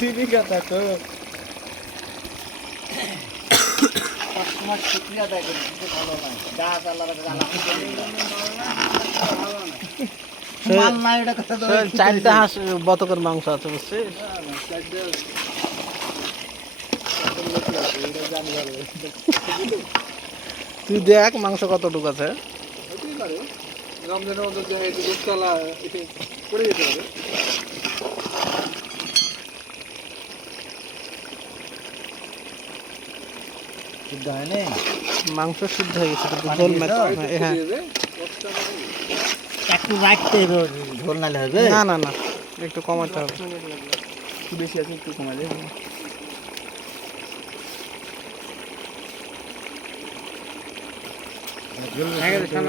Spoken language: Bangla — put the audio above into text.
তিনি কথা তো তোমার শুক্রিয়া আদায় করি, কিন্তু ভালো নয়। গাছ আল্লাহ মাল নাই, এটা কথা তো চারটা হাঁস বতকের মাংস আছে বুঝছিস? তুই দেখ মাংস কতটুকু আছে। রমজানের মধ্যে যে দুধতলা পড়ে যেতে পারে। সিদ্ধ হয়নি, মাংস সিদ্ধ হয়ে গেছে কিন্তু ঝোল হ্যাঁ একটু রাখতে হবে, ঝোল নালে হবে। না না না একটু কমাতে হবে। একটু বেশি আছে, একটু কমাই দেবে। ঝোল